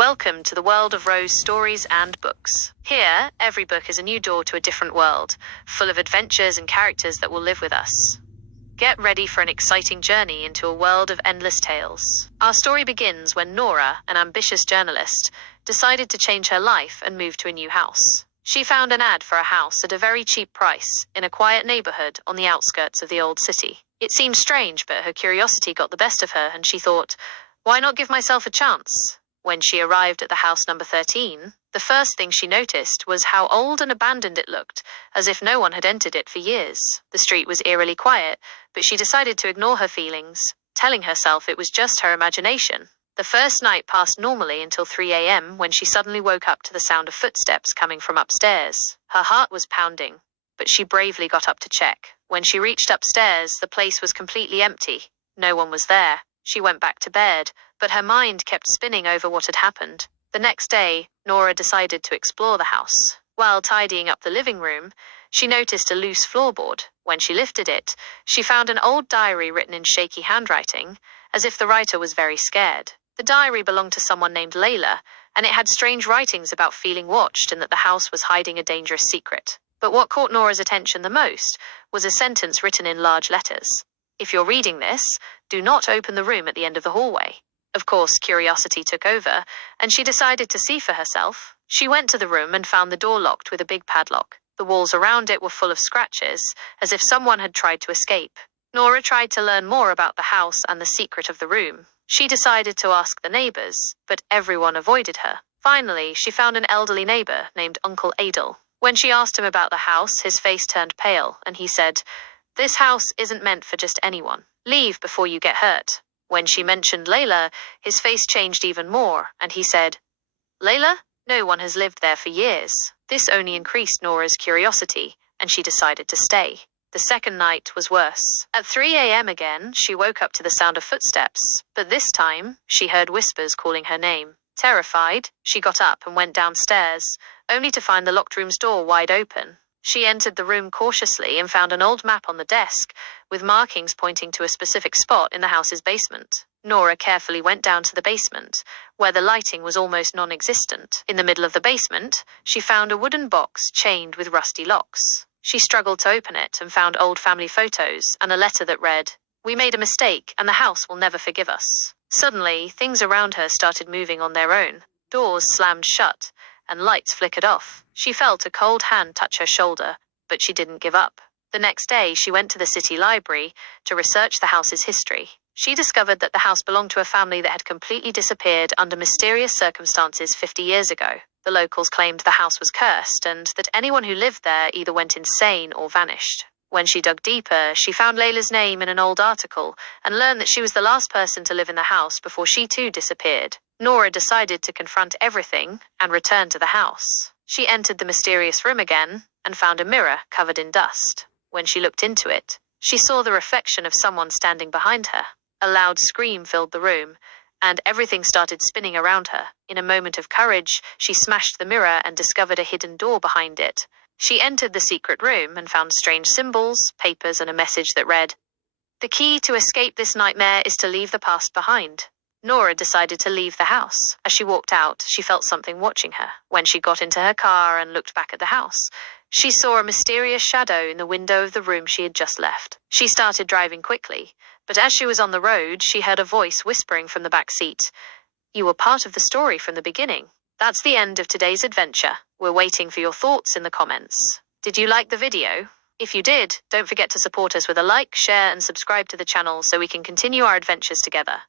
Welcome to the world of Rose stories and books. Here, every book is a new door to a different world, full of adventures and characters that will live with us. Get ready for an exciting journey into a world of endless tales. Our story begins when Nora, an ambitious journalist, decided to change her life and move to a new house. She found an ad for a house at a very cheap price in a quiet neighborhood on the outskirts of the old city. It seemed strange, but her curiosity got the best of her, and she thought, why not give myself a chance? When she arrived at the house number 13, the first thing she noticed was how old and abandoned it looked, as if no one had entered it for years. The street was eerily quiet, but she decided to ignore her feelings, telling herself it was just her imagination. The first night passed normally until 3 a.m. when she suddenly woke up to the sound of footsteps coming from upstairs. Her heart was pounding, but she bravely got up to check. When she reached upstairs, the place was completely empty. No one was there. She went back to bed, but her mind kept spinning over what had happened. The next day, Nora decided to explore the house. While tidying up the living room, she noticed a loose floorboard. When she lifted it, she found an old diary written in shaky handwriting, as if the writer was very scared. The diary belonged to someone named Layla, and it had strange writings about feeling watched and that the house was hiding a dangerous secret. But what caught Nora's attention the most was a sentence written in large letters. If you're reading this, do not open the room at the end of the hallway. Of course, curiosity took over, and she decided to see for herself. She went to the room and found the door locked with a big padlock. The walls around it were full of scratches, as if someone had tried to escape. Nora tried to learn more about the house and the secret of the room. She decided to ask the neighbors, but everyone avoided her. Finally, she found an elderly neighbor named Uncle Adel. When she asked him about the house, his face turned pale, and he said, "This house isn't meant for just anyone. Leave before you get hurt." When she mentioned Layla, his face changed even more, and he said, "Layla? No one has lived there for years." This only increased Nora's curiosity, and she decided to stay. The second night was worse. At 3 a.m. again, she woke up to the sound of footsteps, but this time, she heard whispers calling her name. Terrified, she got up and went downstairs, only to find the locked room's door wide open. She entered the room cautiously and found an old map on the desk, with markings pointing to a specific spot in the house's basement. Nora carefully went down to the basement, where the lighting was almost non-existent. In the middle of the basement, she found a wooden box chained with rusty locks. She struggled to open it and found old family photos and a letter that read, "We made a mistake, and the house will never forgive us." Suddenly, things around her started moving on their own. Doors slammed shut, and lights flickered off. She felt a cold hand touch her shoulder, but she didn't give up. The next day, she went to the city library to research the house's history. She discovered that the house belonged to a family that had completely disappeared under mysterious circumstances 50 years ago. The locals claimed the house was cursed and that anyone who lived there either went insane or vanished. When she dug deeper, she found Layla's name in an old article and learned that she was the last person to live in the house before she too disappeared. Nora decided to confront everything and return to the house. She entered the mysterious room again and found a mirror covered in dust. When she looked into it, she saw the reflection of someone standing behind her. A loud scream filled the room, and everything started spinning around her. In a moment of courage, she smashed the mirror and discovered a hidden door behind it. She entered the secret room and found strange symbols, papers, and a message that read, "The key to escape this nightmare is to leave the past behind." Nora decided to leave the house. As she walked out, she felt something watching her. When she got into her car and looked back at the house, she saw a mysterious shadow in the window of the room she had just left. She started driving quickly, but as she was on the road, she heard a voice whispering from the back seat, "You were part of the story from the beginning." That's the end of today's adventure. We're waiting for your thoughts in the comments. Did you like the video? If you did, don't forget to support us with a like, share, and subscribe to the channel so we can continue our adventures together.